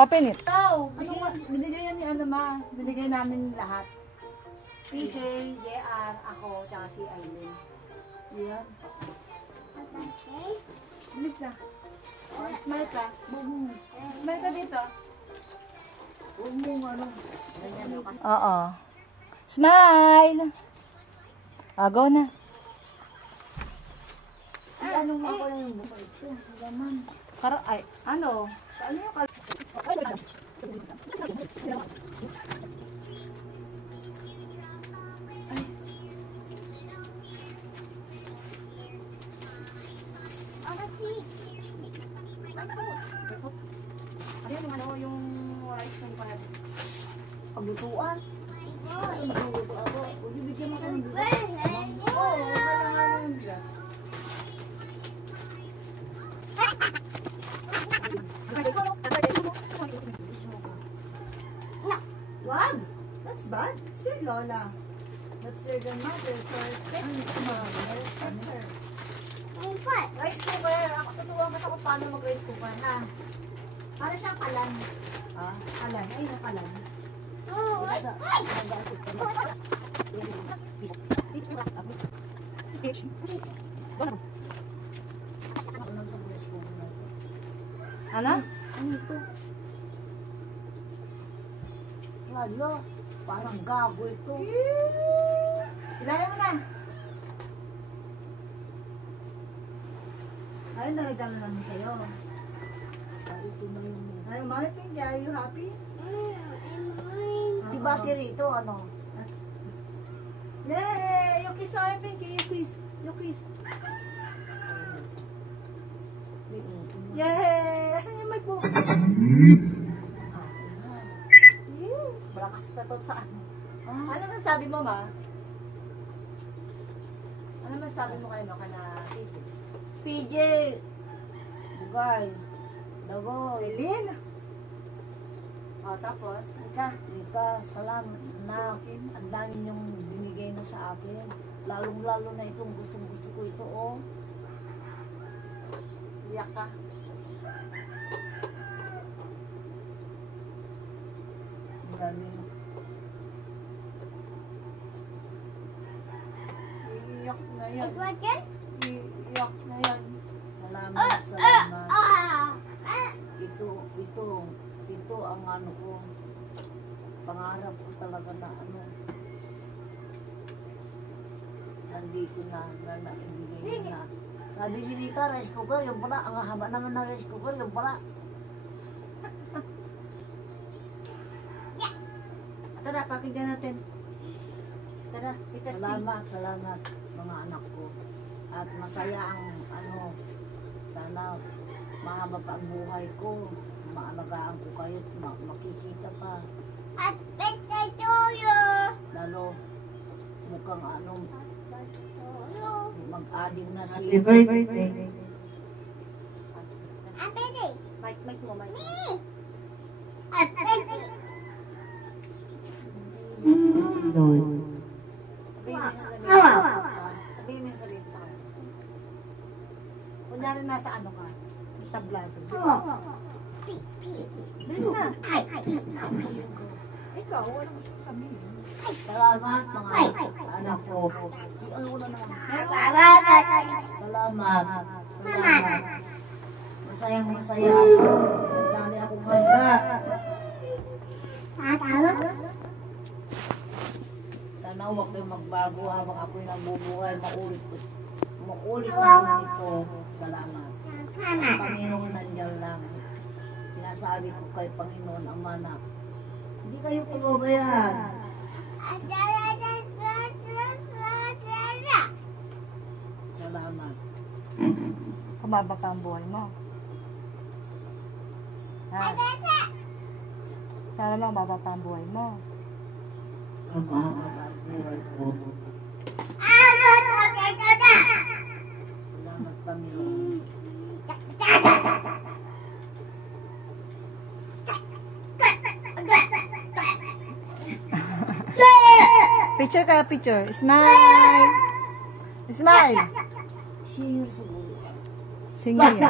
Open it. Oh, binigay yan ni ano ma. Binigay namin lahat. PJ, JR, ako, tsaka si Aileen. Yan. Bilis na. Oh, smile ka. Smile ka dito. Huwag mong ano. Oo. Smile! Go na. Ano nga ko lang yung buka ito? Laman. Ay, ano? Ano yung Ayan yung ano, yung rice kung pa. Paglutuan. Magluto ako. Huwag ibigyan mo ko ng bigas. Oo, kailangan ng bigas. Wag! That's bad. That's your lola. That's your grandmother. So respect her. Rice cooker. Ako tutuwang ka kung paano mag-rice cooker, ha? Para siyang kalan. Ah, kalan. Ay, na kalan. Ano? Ano ito? Lalo, parang gago ito. Ilaya mo na. Ayun, nalagyan na namin sa'yo. Ito na yung... Ay, Mami Pinky, are you happy? Di ba rito, ano? Yay! You kiss Mami Pinky, you kiss. You kiss. Yay! Asan yung mic mo? Malakas pa to sa ano. Ano man sabi mo, ma? Ano man sabi mo kayo, ka na PJ? PJ! Bugay. Dago. Eileen? O, tapos, Ika, salamat na. Ang dami niyong binigay na sa akin. Lalong-lalo na itong gustong-gusto ko ito, oh. Iyak ka. Ang dami mo. Iyak na yan. Iyak na yan. Salamat. Ito ang ano ko. Pangarap ko talaga na ano. Nandito na ibigay na. Sabi ni Rika, rice cooker, yung pala. Ang haba naman ng rice cooker, yung pala. Tara, pakinggan natin. Tara, itesting. Salamat mga anak ko. At masaya ang ano, sana mahaba pa ang buhay ko. Maalagaan ko kayo, makikita pa. At birthday to you! Lalo, mukhang ano, mag-adim na si... Happy birthday. Happy birthday! Mike mo, Mike. Me! Happy birthday! Sabihin mo yung sarili sa kanya. Kunyari nasa ano ka, tablado. Bilis na. Ikaw, walang gusto ko sabihin. Salamat mga anak ko. Salamat. Masayang-masaya ako. Nagdali akong handa. Sana huwag kayong magbago habang ako'y nabubuhay. Maulit naman ito. Salamat. Ang Panginoon nandiyan lang. Sinasabi ko kay Panginoon ang manak. Hindi kayo pinabayaan. Salamat. Kumaba pa ang buhay mo. Ha? Sana lang baba pa ang buhay mo. Salamat Panginoon. Picture kayo, picture. Smile! Smile! Cheers. Singing.